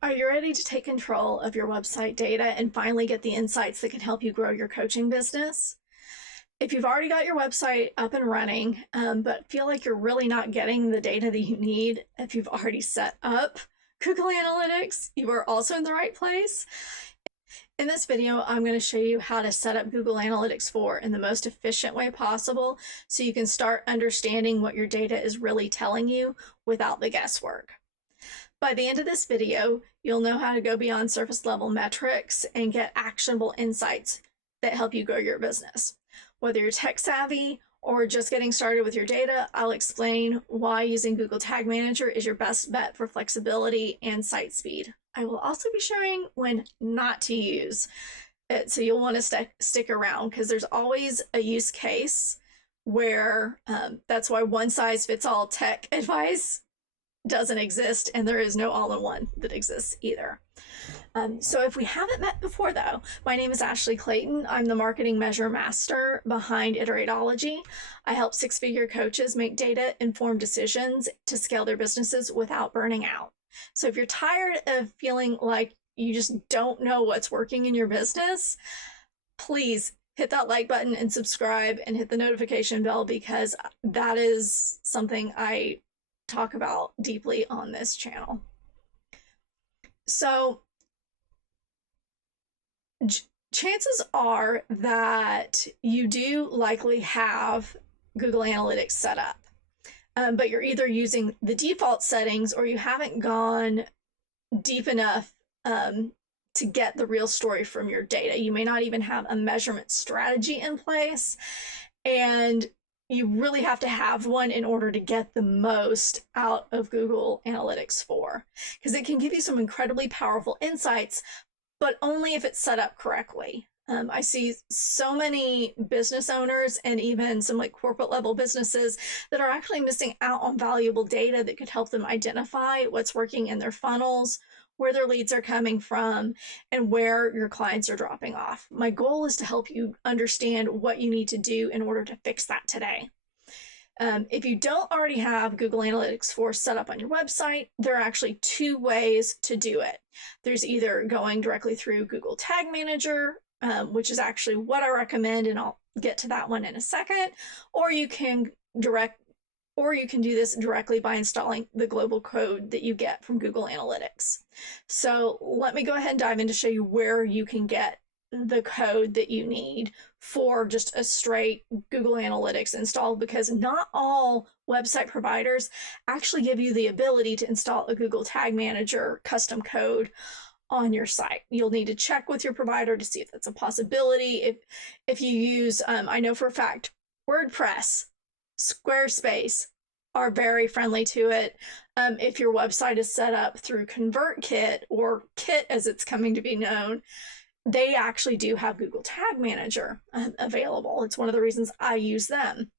Are you ready to take control of your website data and finally get the insights that can help you grow your coaching business? If you've already got your website up and running, but feel like you're really not getting the data that you need, if you've already set up Google Analytics, you are also in the right place. In this video, I'm going to show you how to set up Google Analytics 4 in the most efficient way possible so you can start understanding what your data is really telling you without the guesswork. By the end of this video, you'll know how to go beyond surface level metrics and get actionable insights that help you grow your business. Whether you're tech savvy or just getting started with your data, I'll explain why using Google Tag Manager is your best bet for flexibility and site speed. I will also be showing when not to use it, so you'll want to stick around because there's always a use case where that's why one size fits all tech advice doesn't exist, and there is no all-in-one that exists either. So if we haven't met before though, my name is Ashley Clayton. I'm the marketing measure master behind ITERATEOLOGY. I help six-figure coaches make data-informed decisions to scale their businesses without burning out. So if you're tired of feeling like you just don't know what's working in your business, please hit that like button and subscribe and hit the notification bell, because that is something I talk about deeply on this channel. So chances are that you do likely have Google Analytics set up, but you're either using the default settings or you haven't gone deep enough to get the real story from your data. You may not even have a measurement strategy in place, and you really have to have one in order to get the most out of Google Analytics 4, because it can give you some incredibly powerful insights, but only if it's set up correctly. I see so many business owners and even some like corporate level businesses that are actually missing out on valuable data that could help them identify what's working in their funnels, where their leads are coming from, and where your clients are dropping off. My goal is to help you understand what you need to do in order to fix that today. If you don't already have Google Analytics 4 set up on your website, there are actually two ways to do it. There's either going directly through Google Tag Manager, which is actually what I recommend, and I'll get to that one in a second, or you can do this directly by installing the global code that you get from Google Analytics. So let me go ahead and dive in to show you where you can get the code that you need for just a straight Google Analytics install, because not all website providers actually give you the ability to install a Google Tag Manager custom code on your site. You'll need to check with your provider to see if that's a possibility. If you use, I know for a fact, WordPress, Squarespace are very friendly to it. If your website is set up through ConvertKit, or Kit as it's coming to be known, they actually do have Google Tag Manager available. It's one of the reasons I use them.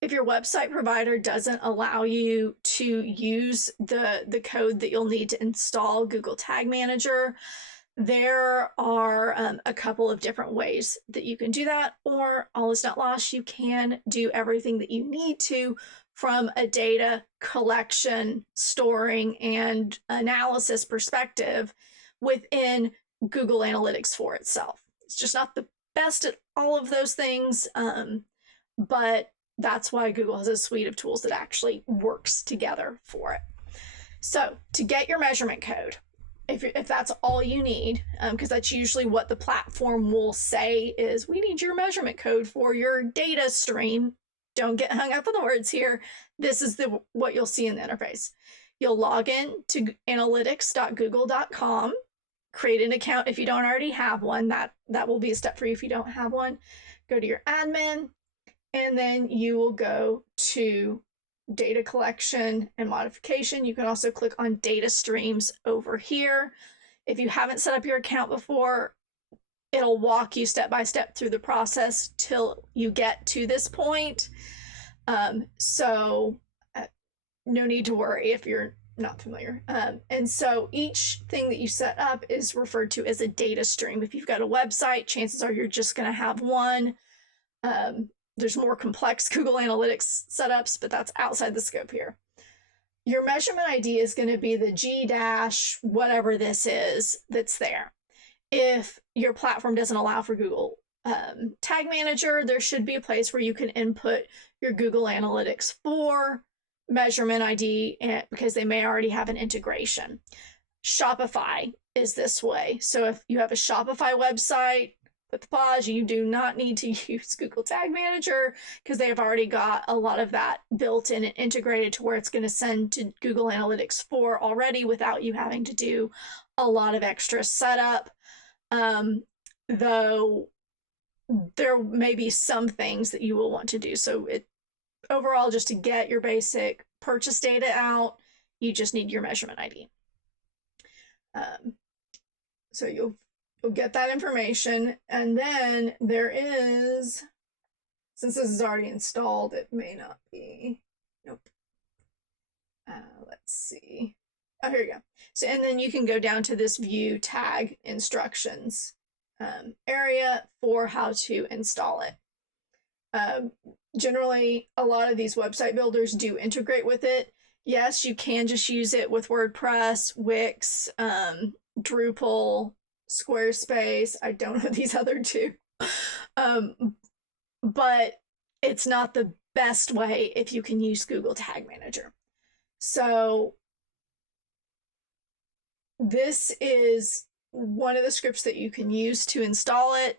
If your website provider doesn't allow you to use the code that you'll need to install Google Tag Manager, there are a couple of different ways that you can do that, or all is not lost. You can do everything that you need to from a data collection, storing, and analysis perspective within Google Analytics 4 itself. It's just not the best at all of those things, but that's why Google has a suite of tools that actually works together for it. So to get your measurement code, if that's all you need, because that's usually what the platform will say is, we need your measurement code for your data stream. Don't get hung up on the words here. This is what you'll see in the interface. You'll log in to analytics.google.com, create an account if you don't already have one. That will be a step for you if you don't have one. Go to your admin, and then you will go to data collection and modification. You can also click on data streams over here. If you haven't set up your account before, it'll walk you step by step through the process till you get to this point. So no need to worry if you're not familiar. And so each thing that you set up is referred to as a data stream. If you've got a website, chances are you're just going to have one. There's more complex Google Analytics setups, but that's outside the scope here. your measurement ID is going to be the G dash whatever this is that's there. If your platform doesn't allow for Google Tag Manager, there should be a place where you can input your Google Analytics 4 measurement ID, because they may already have an integration. Shopify is this way. So if you have a Shopify website, put the pause, you do not need to use Google Tag Manager because they have already got a lot of that built in and integrated to where it's going to send to Google Analytics 4 already without you having to do a lot of extra setup. Though there may be some things that you will want to do. So overall, just to get your basic purchase data out, you just need your measurement ID. So you'll get that information, and then there is, since this is already installed, it may not be, nope. Let's see. Oh, here you go. So, and then you can go down to this view tag instructions area for how to install it. Generally, a lot of these website builders do integrate with it. Yes, you can just use it with WordPress, Wix, Drupal, Squarespace. I don't know these other two. But it's not the best way if you can use Google Tag Manager. So this is one of the scripts that you can use to install it.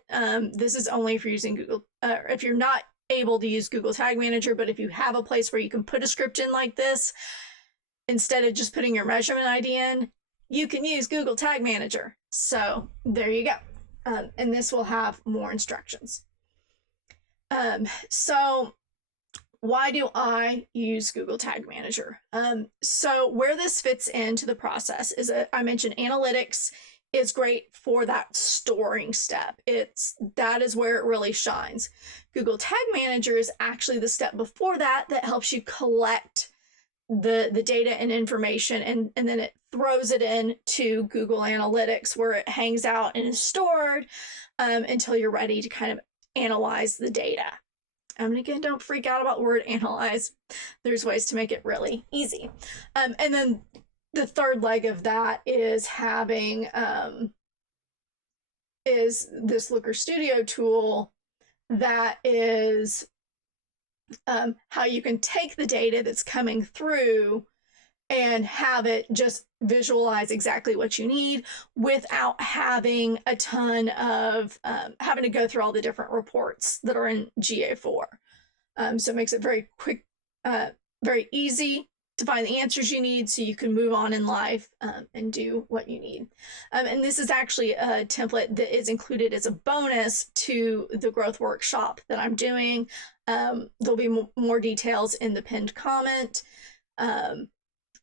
This is only if you're using Google, if you're not able to use Google Tag Manager, but if you have a place where you can put a script in like this, instead of just putting your measurement ID in, you can use Google Tag Manager. So there you go. And this will have more instructions. So why do I use Google Tag Manager? So where this fits into the process is, I mentioned analytics is great for that storing step. That is where it really shines. Google Tag Manager is actually the step before that helps you collect the data and information, and then it throws it into Google Analytics where it hangs out and is stored until you're ready to kind of analyze the data. And again, don't freak out about the word analyze. There's ways to make it really easy. And then the third leg of that is having is this Looker Studio tool that is how you can take the data that's coming through and have it just visualize exactly what you need without having a ton of having to go through all the different reports that are in GA4. So it makes it very quick, very easy to find the answers you need so you can move on in life and do what you need. And this is actually a template that is included as a bonus to the growth workshop that I'm doing. There'll be more details in the pinned comment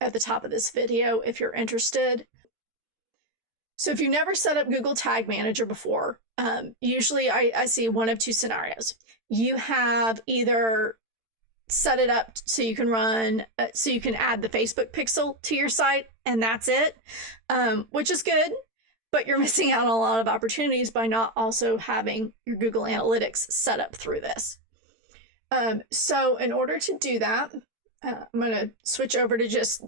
at the top of this video if you're interested. So if you've never set up Google Tag Manager before, usually I see one of two scenarios. You have either set it up so you can run, so you can add the Facebook pixel to your site, and that's it, which is good, but you're missing out on a lot of opportunities by not also having your Google Analytics set up through this. So in order to do that, I'm going to switch over to just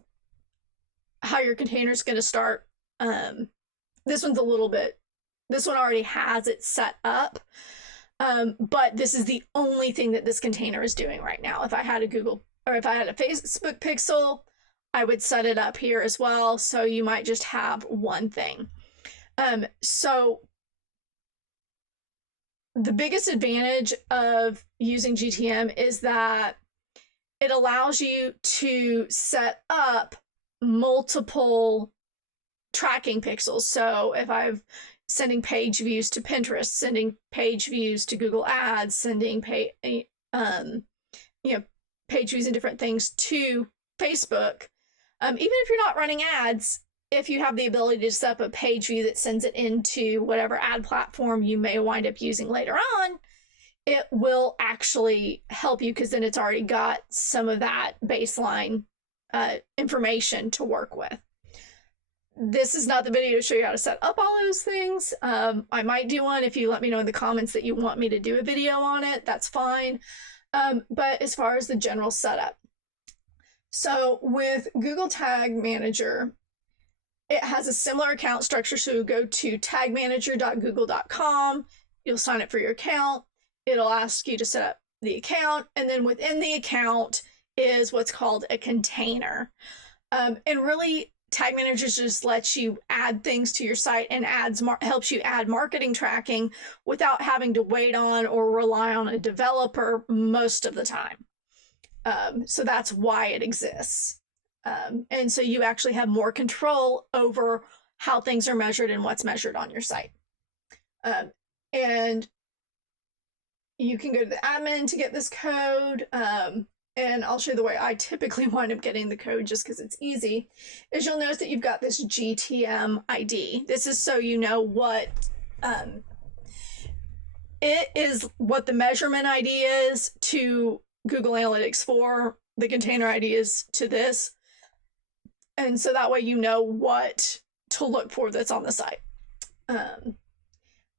how your container is going to start. This one's this one already has it set up. But this is the only thing that this container is doing right now. If I had a Facebook pixel, I would set it up here as well. So you might just have one thing. So the biggest advantage of using GTM is that it allows you to set up multiple tracking pixels. So if I've sending page views to Pinterest, sending page views to Google Ads, sending page views and different things to Facebook. Even if you're not running ads, if you have the ability to set up a page view that sends it into whatever ad platform you may wind up using later on, it will actually help you because then it's already got some of that baseline information to work with. This is not the video to show you how to set up all those things. I might do one if you let me know in the comments that you want me to do a video on it. That's fine. But as far as the general setup, So with Google Tag Manager, it has a similar account structure. So you go to tagmanager.google.com, you'll sign up for your account. It'll ask you to set up the account, and then within the account is what's called a container. And really, Tag Manager just lets you add things to your site and helps you add marketing tracking without having to wait on or rely on a developer most of the time. So that's why it exists. And so you actually have more control over how things are measured and what's measured on your site. And you can go to the admin to get this code. And I'll show you the way I typically wind up getting the code just because it's easy, is you'll notice that you've got this GTM ID. This is so you know what it is, what the measurement ID is to Google Analytics 4, the container ID is to this. And so that way you know what to look for that's on the site.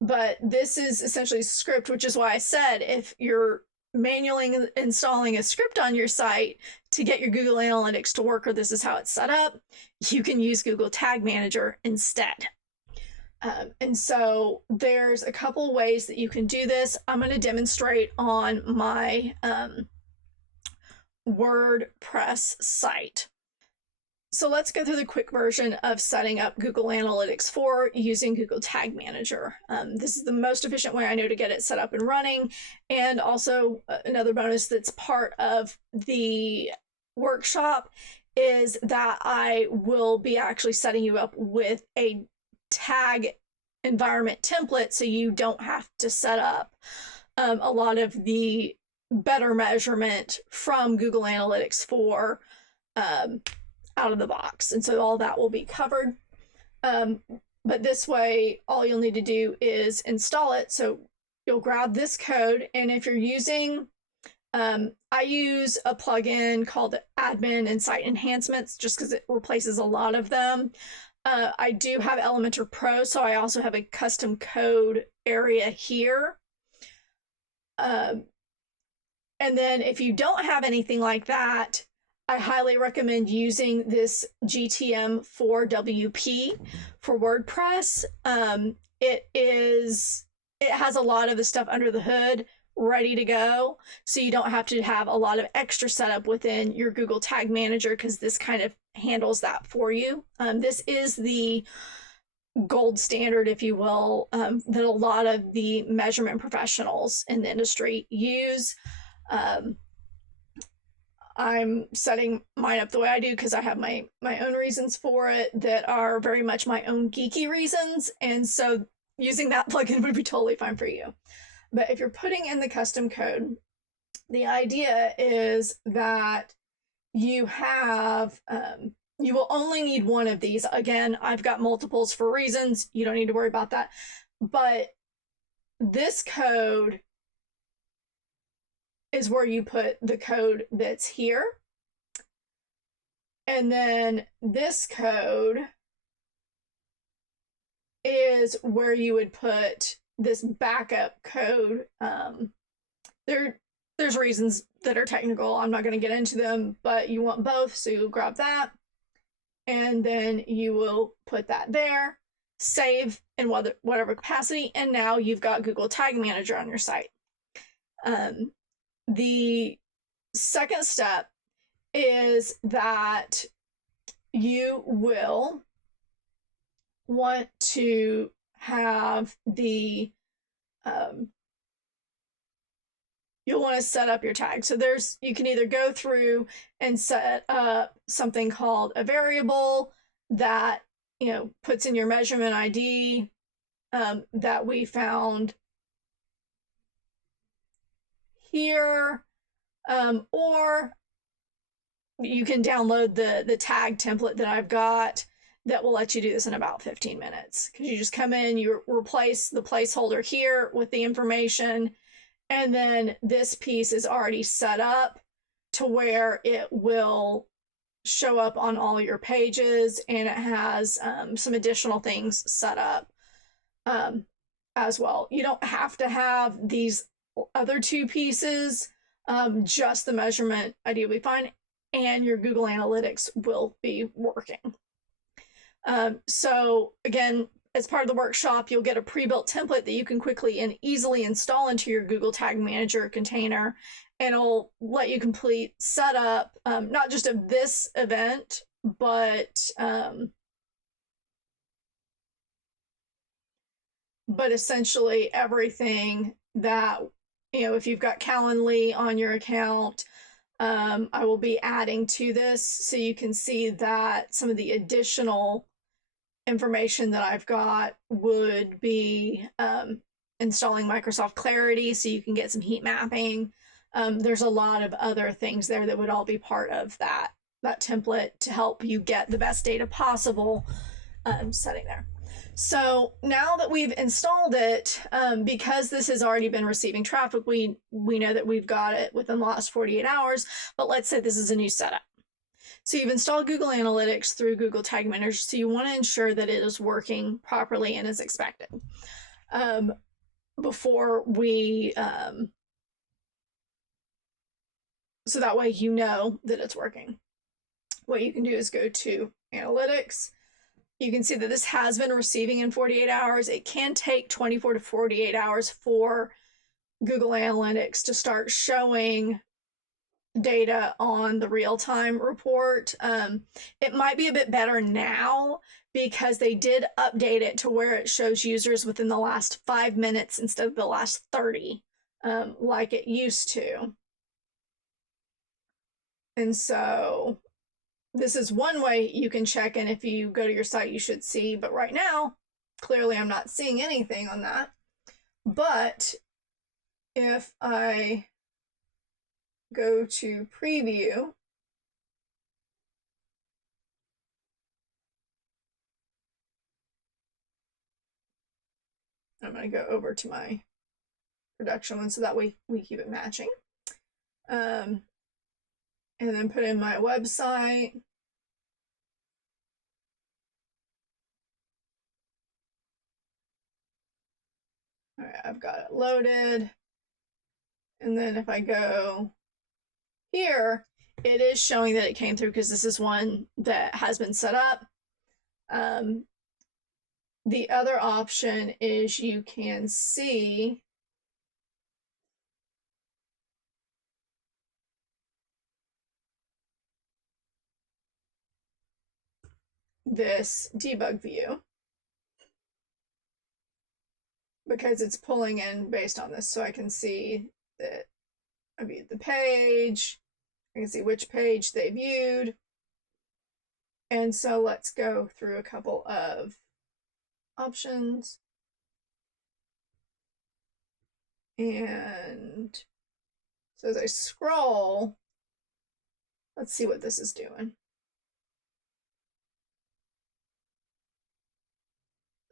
But this is essentially a script, which is why I said if you're manually installing a script on your site to get your Google Analytics to work, or this is how it's set up, you can use Google Tag Manager instead. And so there's a couple ways that you can do this. I'm going to demonstrate on my WordPress site. So let's go through the quick version of setting up Google Analytics 4 using Google Tag Manager. This is the most efficient way I know to get it set up and running. And also another bonus that's part of the workshop is that I will be actually setting you up with a tag environment template so you don't have to set up a lot of the better measurement from Google Analytics 4 out of the box. And so all that will be covered. But this way, all you'll need to do is install it. So you'll grab this code, and if you're using, I use a plugin called Admin and Site Enhancements just because it replaces a lot of them. I do have Elementor Pro, so I also have a custom code area here. And then if you don't have anything like that, I highly recommend using this GTM4WP for WordPress. It has a lot of the stuff under the hood ready to go, so you don't have to have a lot of extra setup within your Google Tag Manager because this kind of handles that for you. This is the gold standard, if you will, that a lot of the measurement professionals in the industry use. I'm setting mine up the way I do because I have my own reasons for it that are very much my own geeky reasons, and so using that plugin would be totally fine for you. But if you're putting in the custom code, the idea is that you have you will only need one of these. Again, I've got multiples for reasons. You don't need to worry about that. But this code is where you put the code that's here. And then this code is where you would put this backup code. There's reasons that are technical. I'm not going to get into them, but you want both. So you grab that and then you will put that there, save in whatever capacity. And now you've got Google Tag Manager on your site. The second step is that you will want to have the you'll want to set up your tag. So you can either go through and set up something called a variable that puts in your measurement ID that we found here, or you can download the tag template that I've got that will let you do this in about 15 minutes. Because you just come in, you replace the placeholder here with the information, and then this piece is already set up to where it will show up on all your pages, and it has some additional things set up as well. You don't have to have these other two pieces, just the measurement ID will be fine. and your Google Analytics will be working. So again, as part of the workshop, you'll get a pre-built template that you can quickly and easily install into your Google Tag Manager container, and it'll let you complete setup, not just of this event, but essentially everything that, you know, if you've got Calendly on your account, I will be adding to this so you can see that some of the additional information that I've got would be installing Microsoft Clarity so you can get some heat mapping. There's a lot of other things there that would all be part of that template to help you get the best data possible setting there. So now that we've installed it, because this has already been receiving traffic, we know that we've got it within the last 48 hours, but let's say this is a new setup. So you've installed Google Analytics through Google Tag Manager, so you want to ensure that it is working properly and as expected. Before we, so that way you know that it's working. What you can do is go to Analytics. You can see that this has been receiving in 48 hours. It can take 24 to 48 hours for Google Analytics to start showing data on the real-time report. It might be a bit better now because they did update it to where it shows users within the last 5 minutes instead of the last 30, like it used to. And so this is one way you can check, and if you go to your site, you should see, but right now, clearly I'm not seeing anything on that. But if I go to preview, I'm going to go over to my production one so that way we keep it matching. And then put in my website. All right, I've got it loaded. And then if I go here, it is showing that it came through because this is one that has been set up. The other option is you can see this debug view because it's pulling in based on this. So I can see that I viewed the page, I can see which page they viewed. And so let's go through a couple of options. And so as I scroll, let's see what this is doing.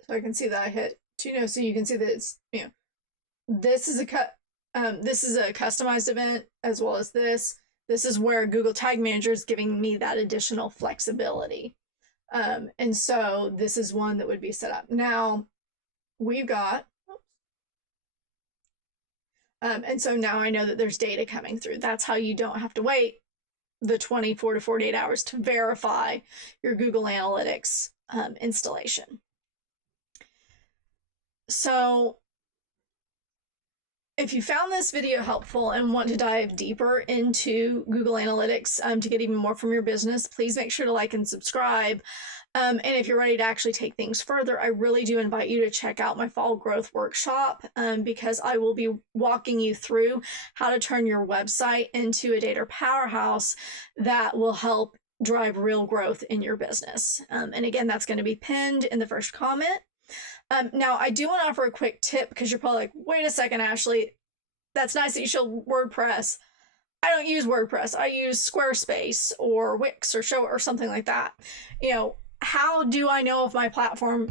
So I can see that I hit 2 so you can see that it's, you know, this is a customized event as well as this. This is where Google Tag Manager is giving me that additional flexibility. And so this is one that would be set up. Now we've got, and so now I know that there's data coming through. That's how you don't have to wait the 24 to 48 hours to verify your Google Analytics installation. So if you found this video helpful and want to dive deeper into Google Analytics to get even more from your business, please make sure to like and subscribe. And if you're ready to actually take things further, I really do invite you to check out my fall growth workshop because I will be walking you through how to turn your website into a data powerhouse that will help drive real growth in your business. And again, that's going to be pinned in the first comment. Now, I do want to offer a quick tip because you're probably like, wait a second, Ashley, that's nice that you show WordPress. I don't use WordPress. I use Squarespace or Wix or Show or something like that. You know, how do I know if my platform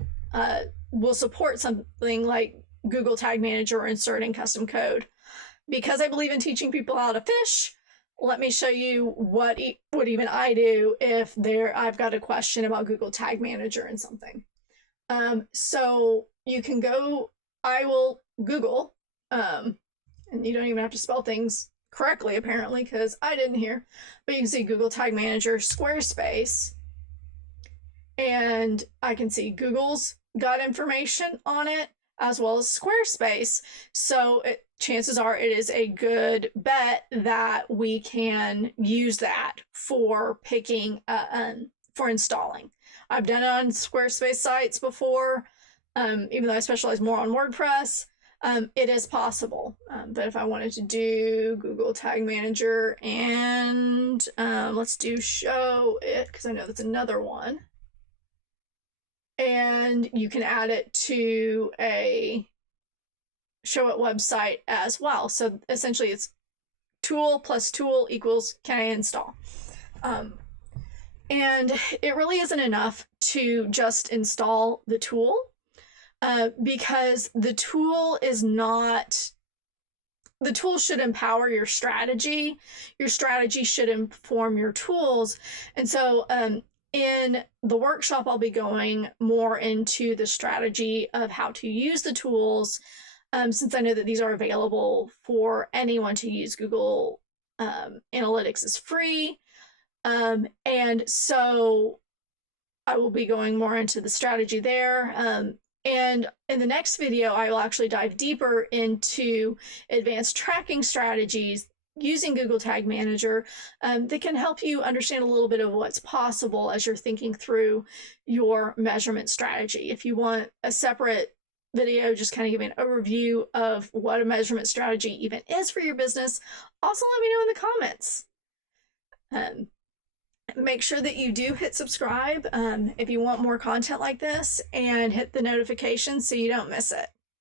will support something like Google Tag Manager or inserting custom code? Because I believe in teaching people how to fish, let me show you what even I do if I've got a question about Google Tag Manager and something. So you can go, I will Google, and you don't even have to spell things correctly apparently, because I didn't hear, but you can see Google Tag Manager, Squarespace, and I can see Google's got information on it as well as Squarespace. So chances are it is a good bet that we can use that for picking, for installing. I've done it on Squarespace sites before, even though I specialize more on WordPress. It is possible, but if I wanted to do Google Tag Manager and let's do show it, because I know that's another one. And you can add it to a show it website as well. So essentially it's tool plus tool equals can I install? And it really isn't enough to just install the tool, because the tool is not, the tool should empower your strategy. Your strategy should inform your tools. And so in the workshop, I'll be going more into the strategy of how to use the tools, since I know that these are available for anyone to use. Google Analytics is free. And so I will be going more into the strategy there. And in the next video, I will actually dive deeper into advanced tracking strategies using Google Tag Manager that can help you understand a little bit of what's possible as you're thinking through your measurement strategy. If you want a separate video just kind of giving an overview of what a measurement strategy even is for your business, also let me know in the comments. Make sure that you do hit subscribe if you want more content like this, and hit the notifications so you don't miss it.